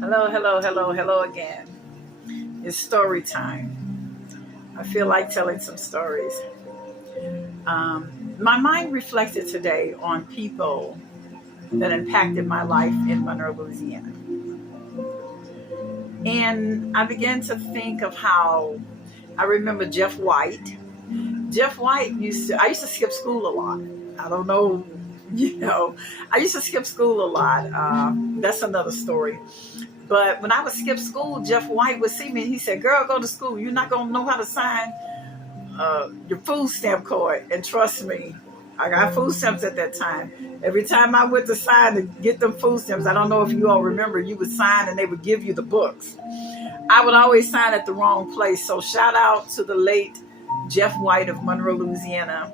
Hello, hello, hello, hello again. It's story time. I feel like telling some stories. My mind reflected today on people that impacted my life in Monroe, Louisiana. And I began to think of how I remember Jeff White. Jeff White I used to skip school a lot. I don't know, you know, I used to skip school a lot. That's another story. But when I would skip school, Jeff White would see me and he said, "Girl, go to school. You're not going to know how to sign your food stamp card." And trust me, I got food stamps at that time. Every time I went to sign to get them food stamps, I don't know if you all remember, you would sign and they would give you the books. I would always sign at the wrong place. So shout out to the late Jeff White of Monroe, Louisiana.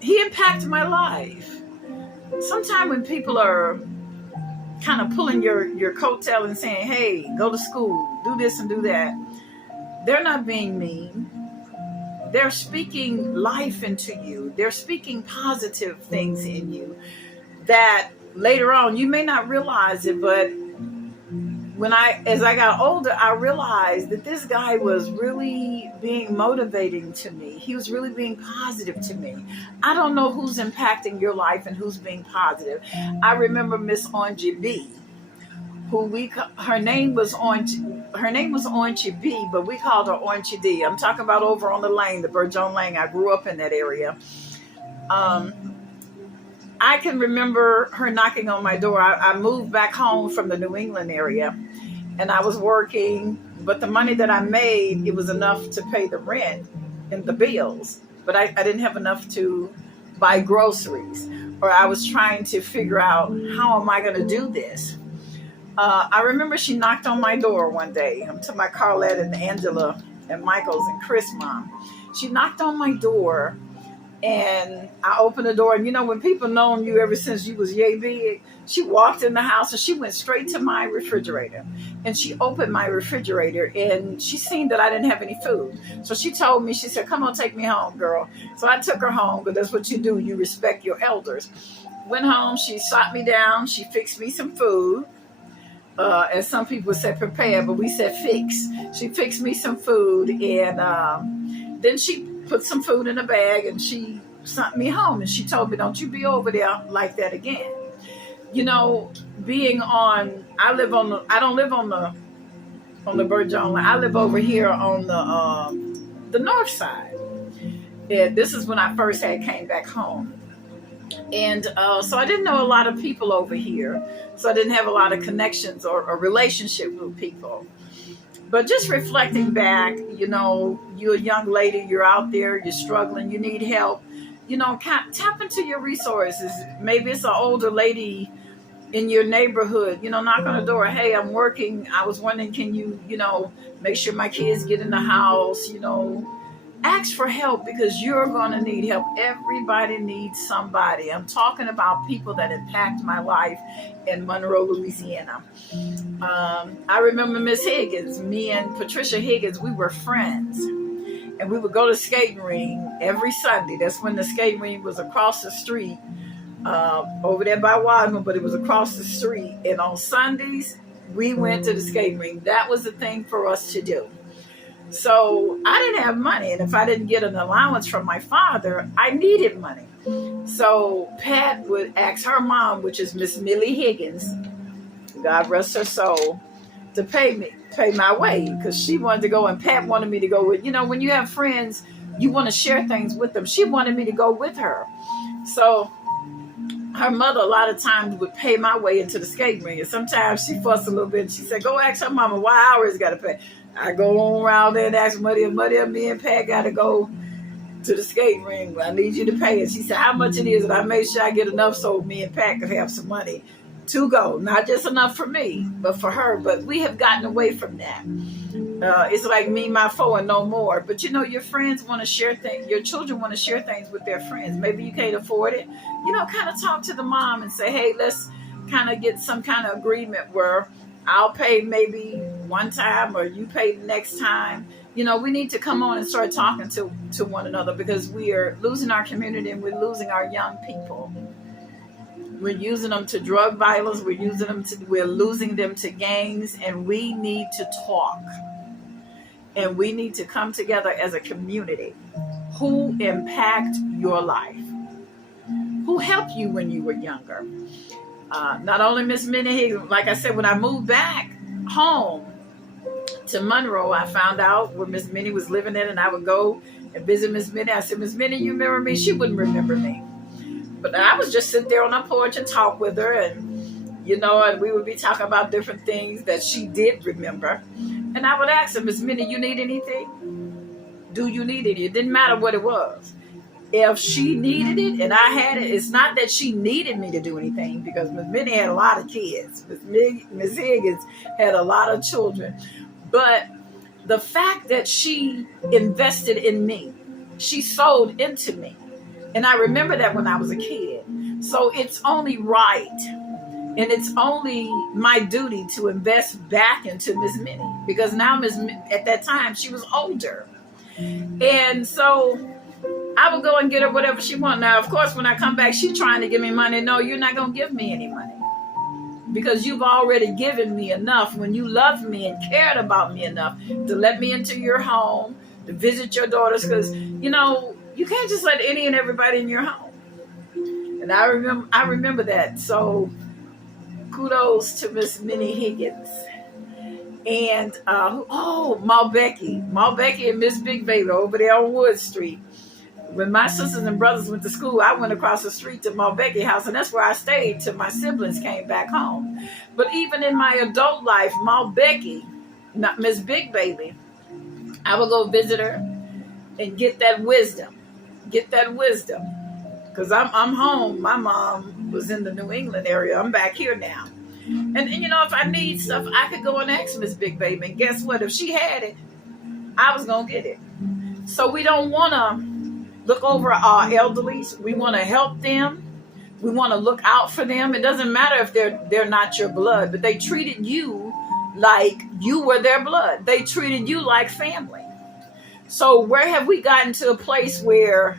He impacted my life. Sometimes when people are kind of pulling your coattail and saying, "Hey, go to school, do this and do that," they're not being mean. They're speaking life into you. They're speaking positive things in you that later on you may not realize it, but as I got older, I realized that this guy was really being motivating to me. He was really being positive to me. I don't know who's impacting your life and who's being positive. I remember Miss Orangey B, her name was Orangey B, but we called her Orangey D. I'm talking about over on the lane, the Burjohn Lane. I grew up in that area. I can remember her knocking on my door. I moved back home from the New England area and I was working, but the money that I made, it was enough to pay the rent and the bills, but I didn't have enough to buy groceries, or I was trying to figure out, how am I going to do this? I remember she knocked on my door one day. I'm to my Carlette and Angela and Michael's and Chris mom. She knocked on my door and I opened the door, and when people known you ever since you was yay big, she walked in the house and she went straight to my refrigerator and she opened my refrigerator and she seen that I didn't have any food. So she told me, she said, "Come on, take me home, girl." So I took her home, because that's what you do. You respect your elders. Went home, she sat me down, she fixed me some food. As some people said prepare, but we said fix. She fixed me some food, and then she put some food in a bag and she sent me home, and she told me, "Don't you be over there like that again." I don't live on the Burjohn Line. I live over here on the north side. And this is when I first came back home. And so I didn't know a lot of people over here. So I didn't have a lot of connections or a relationship with people. But just reflecting back, you're a young lady, you're out there, you're struggling, you need help. Tap into your resources. Maybe it's an older lady in your neighborhood, knock on the door. "Hey, I'm working. I was wondering, can you, make sure my kids get in the house, ask for help, because you're going to need help. Everybody needs somebody." I'm talking about people that impact my life in Monroe, Louisiana. I remember Miss Higgins. Me and Patricia Higgins, we were friends. And we would go to the skating ring every Sunday. That's when the skating ring was across the street, over there by Wiseman, but it was across the street. And on Sundays, we went to the skating ring. That was the thing for us to do. So I didn't have money, and if I didn't get an allowance from my father, I needed money. So Pat would ask her mom, which is Miss Millie Higgins, God rest her soul, to pay my way, because she wanted to go, and Pat wanted me to go with. When you have friends, you want to share things with them. She wanted me to go with her. So her mother a lot of times would pay my way into the skating ring, and sometimes she fussed a little bit. She said, "Go ask her mama why ours got to pay." I go on around there and ask Muddy, me and Pat got to go to the skating ring. "I need you to pay it." She said, "How much it is?" And I made sure I get enough so me and Pat could have some money to go. Not just enough for me, but for her. But we have gotten away from that. It's like me, my foe, and no more. But your friends want to share things. Your children want to share things with their friends. Maybe you can't afford it. Kind of talk to the mom and say, "Hey, let's kind of get some kind of agreement where I'll pay maybe one time or you pay the next time." We need to come on and start talking to one another, because we are losing our community and we're losing our young people. We're using them to drug violence. We're losing them to gangs, and we need to talk. And we need to come together as a community. Who impact your life? Who helped you when you were younger? Not only Miss Minnie Higgins, like I said, when I moved back home to Monroe, I found out where Miss Minnie was living at, and I would go and visit Miss Minnie. I said, Miss Minnie, you remember me? She wouldn't remember me. But I was just sit there on the porch and talk with her, and and we would be talking about different things that she did remember. And I would ask her, Miss Minnie, you need anything? Do you need it? It didn't matter what it was. If she needed it and I had it, it's not that she needed me to do anything, because Miss Minnie had a lot of kids. Miss Higgins had a lot of children. But the fact that she invested in me, she sold into me. And I remember that when I was a kid. So it's only right, and it's only my duty to invest back into Miss Minnie, because now at that time she was older. And so I would go and get her whatever she wanted. Now, of course, when I come back, she's trying to give me money. No, you're not going to give me any money, because you've already given me enough when you loved me and cared about me enough to let me into your home, to visit your daughters, because, you can't just let any and everybody in your home. And I remember that. So kudos to Miss Minnie Higgins. And, Ma Becky and Miss Big Baby over there on Wood Street. When my sisters and brothers went to school, I went across the street to Ma Becky's house, and that's where I stayed till my siblings came back home. But even in my adult life, Ma Becky, not Miss Big Baby, I would go visit her and get that wisdom. Because I'm home. My mom was in the New England area. I'm back here now. And if I need stuff, I could go and ask Miss Big Baby. And guess what? If she had it, I was going to get it. So we don't want to look over our elderlies. We want to help them. We want to look out for them. It doesn't matter if they're not your blood, but they treated you like you were their blood. They treated you like family. So where have we gotten to a place where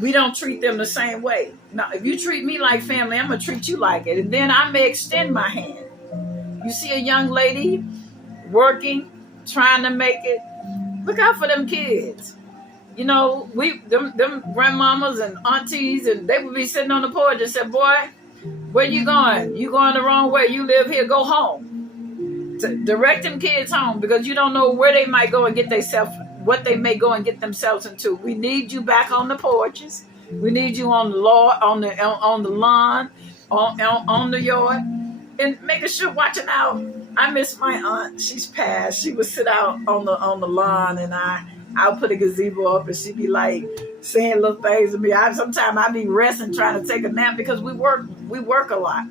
we don't treat them the same way? Now, if you treat me like family, I'm going to treat you like it. And then I may extend my hand. You see a young lady working, trying to make it, look out for them kids. Them grandmamas and aunties, and they would be sitting on the porch and say, boy, where you going? You going the wrong way. You live here, go home. To direct them kids home, because you don't know where they might go and get what they may go and get themselves into. We need you back on the porches. We need you on the lawn, on the lawn, on the yard, and making sure, watching out. I miss my aunt. She's passed. She would sit out on the lawn, and I'll put a gazebo up, and she'd be like saying little things to me. Sometimes I'd be resting, trying to take a nap, because we work a lot.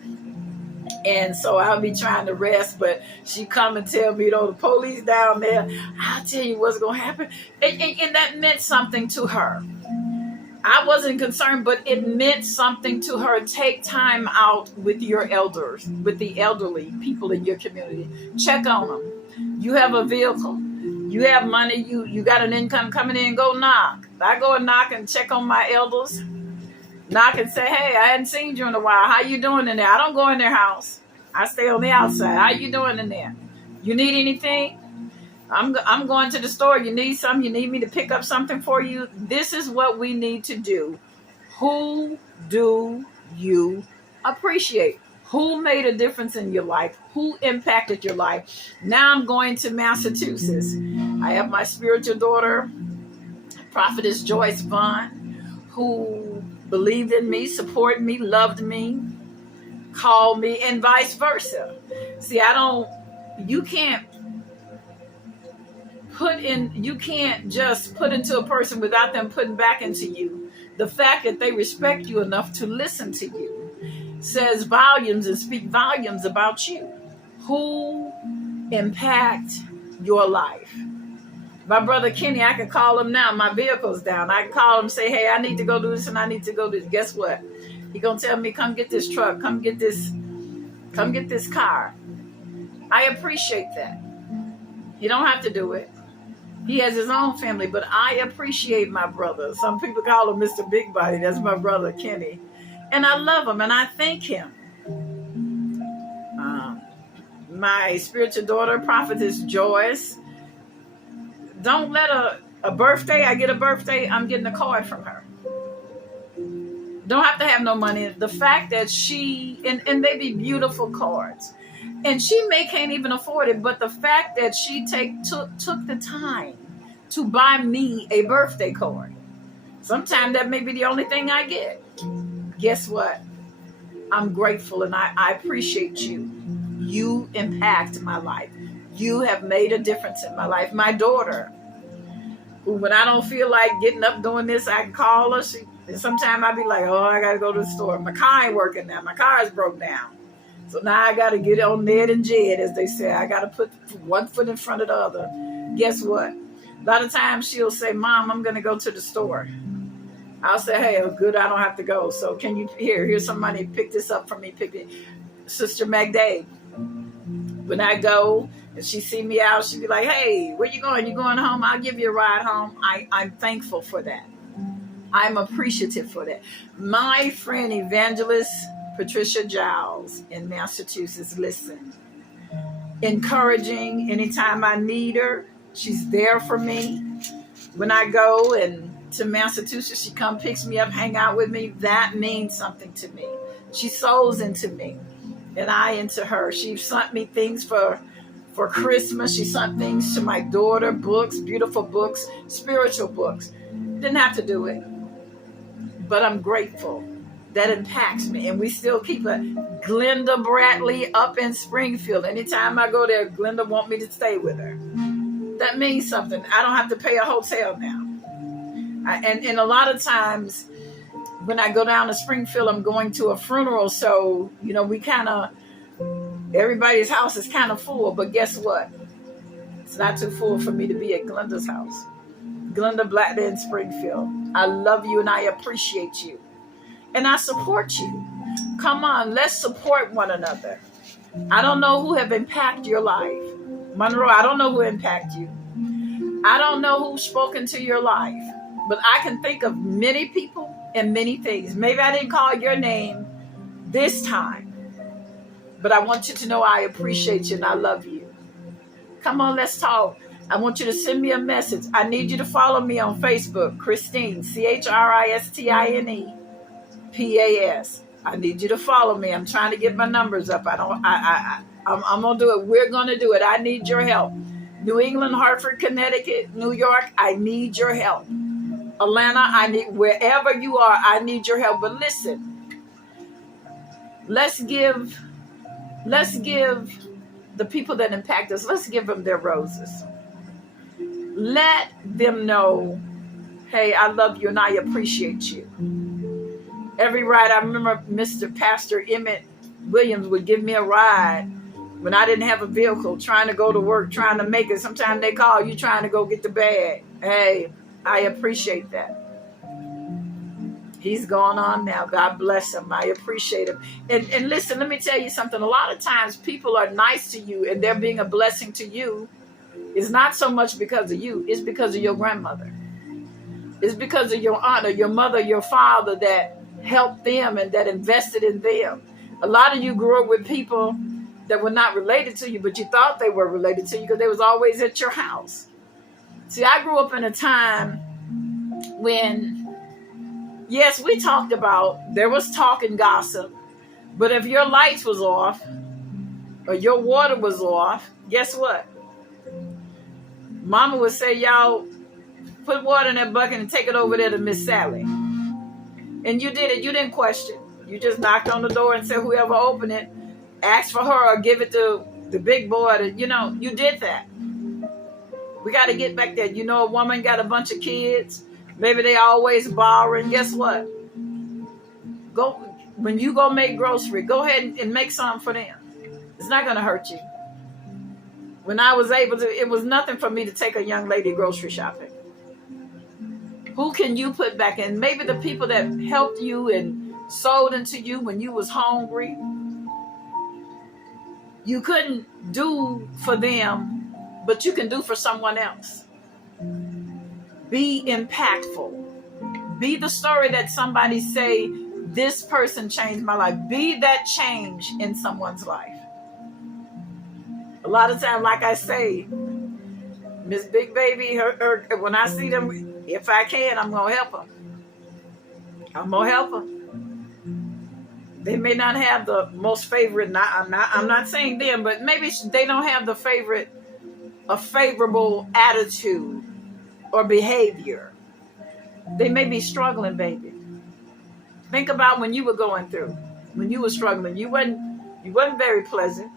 And so I'll be trying to rest, but she come and tell me, the police down there, I'll tell you what's going to happen. And that meant something to her. I wasn't concerned, but it meant something to her. Take time out with your elders, with the elderly people in your community. Check on them. You have a vehicle. You have money. You got an income coming in. Go knock. I go and knock and check on my elders. Knock and say, hey, I hadn't seen you in a while. How you doing in there? I don't go in their house. I stay on the outside. How you doing in there? You need anything? I'm going to the store. You need something? You need me to pick up something for you? This is what we need to do. Who do you appreciate? Who made a difference in your life? Who impacted your life? Now I'm going to Massachusetts. I have my spiritual daughter, Prophetess Joyce Vaughn, who believed in me, supported me, loved me, called me, and vice versa. See, you can't just put into a person without them putting back into you. The fact that they respect you enough to listen to you says volumes and speak volumes about you. Who impact your life? My brother Kenny, I can call him now. My vehicle's down. I can call him and say, hey, I need to go do this and I need to go do this. Guess what? He gonna tell me, come get this truck. Come get this car. I appreciate that. You don't have to do it. He has his own family, but I appreciate my brother. Some people call him Mr. Big Body. That's my brother Kenny. And I love him and I thank him. My spiritual daughter, Prophetess Joyce, don't let a birthday, I get a birthday, I'm getting a card from her. Don't have to have no money. The fact that she, and they be beautiful cards, and she can't even afford it, but the fact that she took the time to buy me a birthday card. Sometimes that may be the only thing I get. Guess what? I'm grateful and I appreciate you. You impact my life. You have made a difference in my life. My daughter, who when I don't feel like getting up doing this, I can call her. Sometimes I be like, oh, I got to go to the store. My car ain't working now. My car is broke down. So now I got to get on Ned and Jed, as they say. I got to put one foot in front of the other. Guess what? A lot of times she'll say, Mom, I'm going to go to the store. I'll say, hey, oh, good, I don't have to go. So can you, here's some money, pick this up for me. Pick it. Sister McDade, when I go and she see me out, she be like, hey, where you going? You going home? I'll give you a ride home. I'm thankful for that. I'm appreciative for that. My friend Evangelist Patricia Giles in Massachusetts, listen, encouraging anytime I need her. She's there for me. When I go to Massachusetts, she come picks me up, hang out with me. That means something to me. She sows into me and I into her. She sent me things for Christmas. She sent things to my daughter, books, beautiful books, spiritual books. Didn't have to do it, but I'm grateful. That impacts me. And we still keep it. Glenda Bradley up in Springfield. Anytime I go there, Glenda want me to stay with her. That means something. I don't have to pay a hotel now. And a lot of times when I go down to Springfield, I'm going to a funeral. So, we kind of, everybody's house is kind of full. But guess what? It's not too full for me to be at Glenda's house. Glenda Bradley in Springfield. I love you and I appreciate you. And I support you. Come on, let's support one another. I don't know who have impacted your life. Monroe, I don't know who impacted you. I don't know who's spoken to your life. But I can think of many people and many things. Maybe I didn't call your name this time. But I want you to know I appreciate you and I love you. Come on, let's talk. I want you to send me a message. I need you to follow me on Facebook. Christine, CHRISTINE. PAS. I need you to follow me. I'm trying to get my numbers up. I'm gonna do it. We're gonna do it. I need your help. New England, Hartford, Connecticut, New York, I need your help. Atlanta, I need, wherever you are, I need your help. But listen, let's give the people that impact us, let's give them their roses. Let them know, hey, I love you and I appreciate you. Every ride, I remember Mr. Pastor Emmett Williams would give me a ride when I didn't have a vehicle, trying to go to work, trying to make it. Sometimes they call you trying to go get the bag. Hey, I appreciate that. He's gone on now. God bless him. I appreciate him. And listen, let me tell you something. A lot of times people are nice to you and they're being a blessing to you. It's not so much because of you. It's because of your grandmother. It's because of your aunt or your mother, your father that helped them and that invested in them. A lot of you grew up with people that were not related to you, but you thought they were related to you because they was always at your house. See, I grew up in a time when, yes, we talked about, there was talk and gossip, but if your lights was off or your water was off, guess what? Mama would say, y'all, put water in that bucket and take it over there to Miss Sally. And you did it. You didn't question. You just knocked on the door and said, whoever opened it, ask for her or give it to the big boy. You did that. We got to get back there. A woman got a bunch of kids. Maybe they always borrowing. Guess what? When you go make grocery, go ahead and make something for them. It's not going to hurt you. When I was able to, it was nothing for me to take a young lady grocery shopping. Who can you put back in? Maybe the people that helped you and sold into you when you was hungry. You couldn't do for them, but you can do for someone else. Be impactful. Be the story that somebody say, this person changed my life. Be that change in someone's life. A lot of times, like I say, Miss Big Baby, when I see them, if I can, I'm going to help them. I'm going to help them. They may not have the most favorite, I'm not saying them, but maybe they don't have a favorable attitude or behavior. They may be struggling, baby. Think about when you were going through, when you were struggling. You wasn't very pleasant.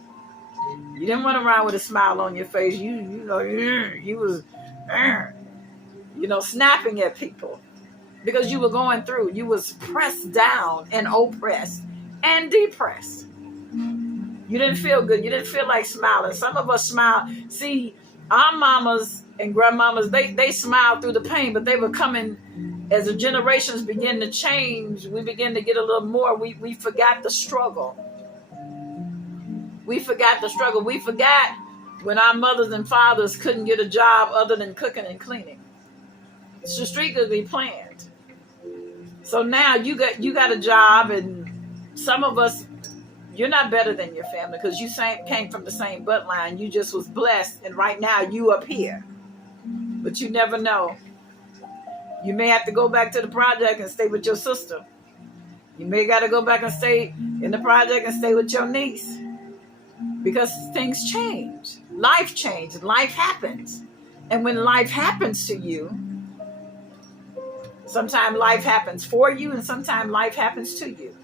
You didn't run around with a smile on your face. You was, snapping at people because you were going through. You was pressed down and oppressed and depressed. You didn't feel good. You didn't feel like smiling. Some of us smile. See, our mamas and grandmamas, they smiled through the pain, but they were coming as the generations begin to change. We begin to get a little more. We forgot the struggle. We forgot the struggle. We forgot when our mothers and fathers couldn't get a job other than cooking and cleaning. It's strategically planned. So now you got a job, and some of us, you're not better than your family because you came from the same bloodline. You just was blessed, and right now you up here. But you never know. You may have to go back to the project and stay with your sister. You may got to go back and stay in the project and stay with your niece. Because things change. Life changes. Life happens. And when life happens to you, sometimes life happens for you and sometimes life happens to you.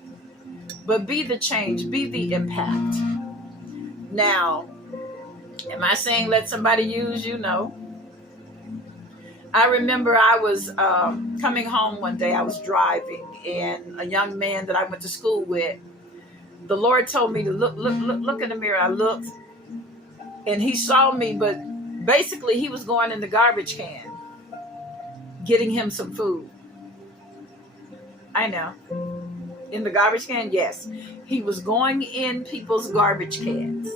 But be the change. Be the impact. Now, am I saying let somebody use you? No. I remember I was coming home one day. I was driving, and a young man that I went to school with, the Lord told me to look in the mirror. I looked, and he saw me, but basically he was going in the garbage can, getting him some food. I know. In the garbage can? Yes. He was going in people's garbage cans.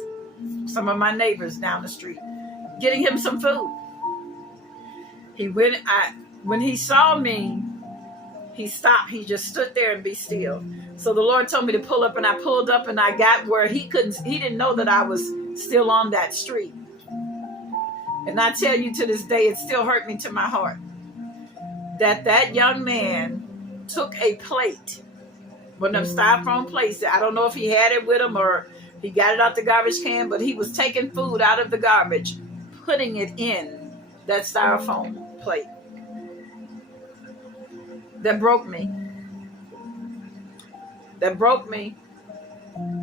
Some of my neighbors down the street, getting him some food. When he saw me, he stopped. He just stood there and be still. So the Lord told me to pull up, and I pulled up, and I got where he didn't know that I was still on that street. And I tell you, to this day, it still hurt me to my heart that young man took a plate, one of them styrofoam plates. I don't know if he had it with him or he got it out the garbage can, but he was taking food out of the garbage, putting it in that styrofoam plate. That broke me. That broke me.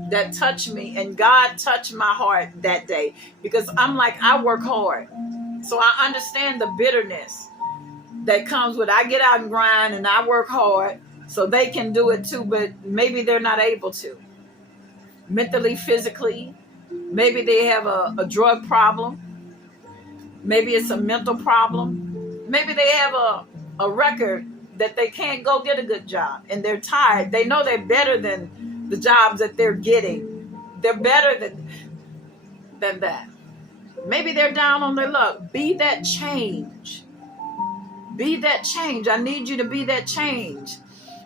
That touched me. And God touched my heart that day, because I'm like, I work hard. So I understand the bitterness that comes with, I get out and grind and I work hard so they can do it too, but maybe they're not able to. Mentally, physically, maybe they have a drug problem. Maybe it's a mental problem. Maybe they have a record that they can't go get a good job and they're tired. They know they're better than the jobs that they're getting. They're better than that. Maybe they're down on their luck. Be that change. Be that change. I need you to be that change.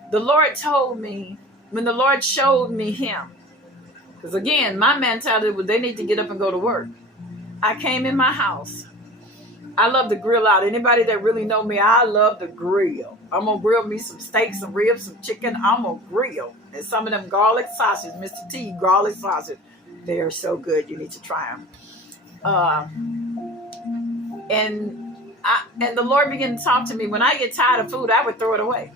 The Lord told me, when the Lord showed me him, because again, my mentality was they need to get up and go to work. I came in my house. I love to grill out. Anybody that really know me, I love to grill. I'm going to grill me some steaks, some ribs, some chicken. I'm going to grill. And some of them garlic sausages, Mr. T, garlic sausage. They are so good. You need to try them. And the Lord began to talk to me. When I get tired of food, I would throw it away.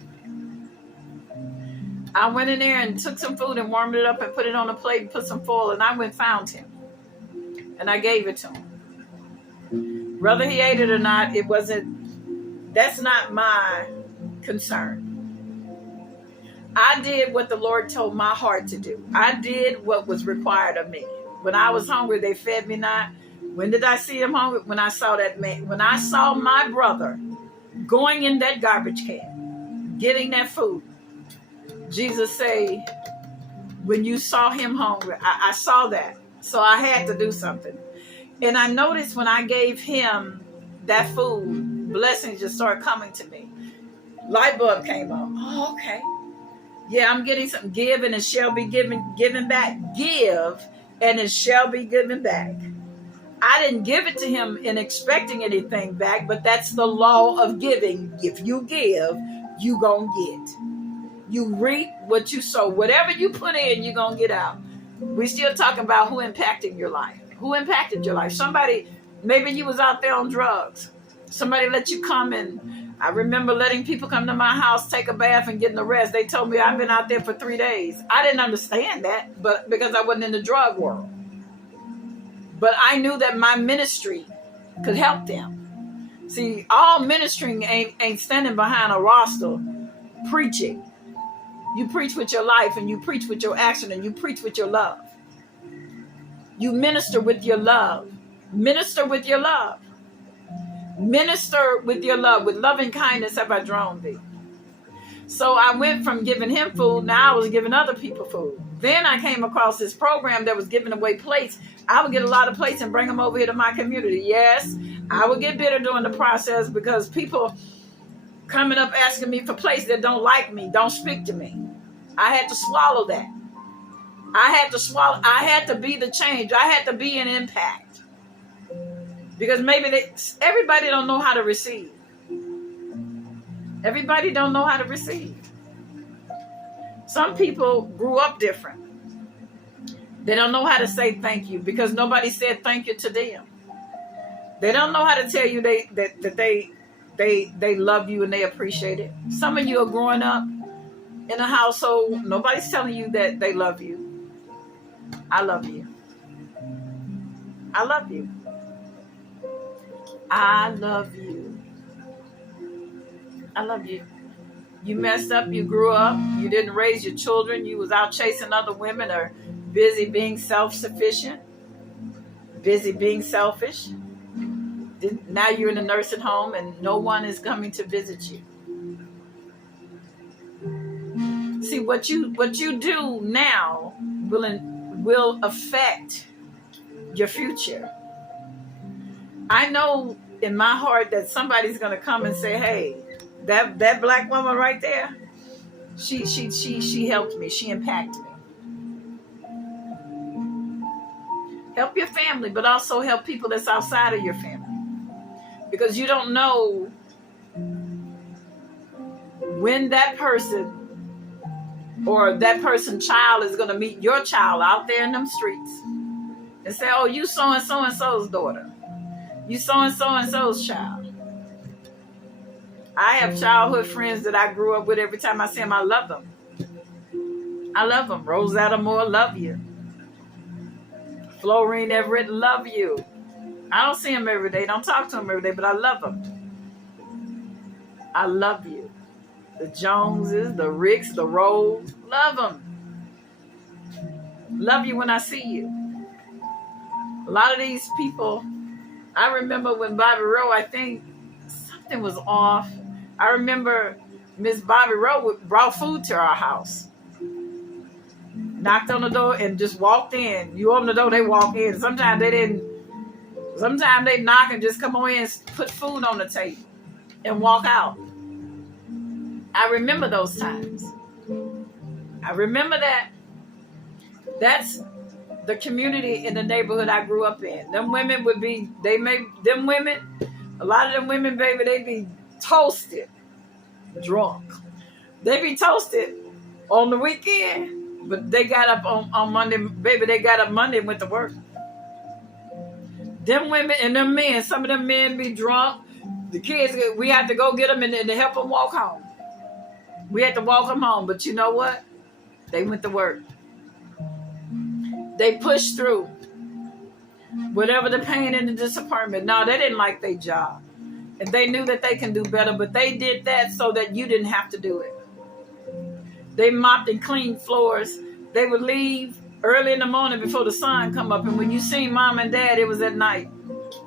I went in there and took some food and warmed it up and put it on a plate and put some foil, and I went and found him. And I gave it to him. Whether he ate it or not, that's not my concern. I did what the Lord told my heart to do. I did what was required of me. When I was hungry, they fed me not. When did I see him hungry? When I saw that man. When I saw my brother going in that garbage can, getting that food. Jesus say, when you saw him hungry, I saw that. So I had to do something. And I noticed when I gave him that food, blessings just started coming to me. Light bulb came on. Oh, okay. Yeah, I'm getting some. Give and it shall be given back. Give and it shall be given back. I didn't give it to him in expecting anything back, but that's the law of giving. If you give, you gonna get. You reap what you sow. Whatever you put in, you're gonna get out. We still talking about who impacted your life. Who impacted your life? Somebody, maybe you was out there on drugs. Somebody let you come in. I remember letting people come to my house, take a bath, and getting the rest. They told me I've been out there for 3 days. I didn't understand that, but because I wasn't in the drug world. But I knew that my ministry could help them. See, all ministering ain't standing behind a roster preaching. You preach with your life, and you preach with your action, and you preach with your love. You minister with your love. Minister with your love. Minister with your love. With loving kindness have I drawn thee. So I went from giving him food, now I was giving other people food. Then I came across this program that was giving away plates. I would get a lot of plates and bring them over here to my community. Yes, I would get bitter during the process because people coming up asking me for plates that don't like me, don't speak to me. I had to swallow that. I had to be the change. I had to be an impact. Because maybe everybody don't know how to receive. Everybody don't know how to receive. Some people grew up different. They don't know how to say thank you because nobody said thank you to them. They don't know how to tell you that they love you and they appreciate it. Some of you are growing up in a household, nobody's telling you that they love you. I love you. I love you. I love you. I love you. You messed up, you grew up, you didn't raise your children, you was out chasing other women or busy being self-sufficient, busy being selfish. Now you're in a nursing home and no one is coming to visit you. See, what you do now will affect your future. I know in my heart that somebody's going to come and say, hey, that black woman right there, she helped me. She impacted me. Help your family, but also help people that's outside of your family. Because you don't know when that person or that person's child is going to meet your child out there in them streets and say, oh, you so-and-so and so's daughter. You so-and-so and so's child. I have childhood friends that I grew up with. Every time I see them, I love them. I love them. Rosetta Moore, love you. Florine Everett, love you. I don't see them every day. Don't talk to them every day, but I love them. I love you. The Joneses, the Ricks, the Rolls, love them. Love you when I see you. A lot of these people, I remember when Bobby Rowe, I think something was off. I remember Miss Bobby Rowe brought food to our house. Knocked on the door and just walked in. You open the door, they walk in. Sometimes they didn't. Sometimes they knock and just come on in and put food on the table and walk out. I remember those times. I remember that. That's the community in the neighborhood I grew up in. Them women would be, a lot of them women, baby, they be toasted, drunk. They be toasted on the weekend, but they got up on Monday, baby, they got up Monday and went to work. Them women and them men, some of them men be drunk. The kids, we had to go get them and help them walk home. We had to walk them home, but you know what? They went to work. They pushed through. Whatever the pain and the disappointment. No, they didn't like their job. And they knew that they can do better, but they did that so that you didn't have to do it. They mopped and cleaned floors. They would leave early in the morning before the sun come up. And when you seen mom and dad, it was at night.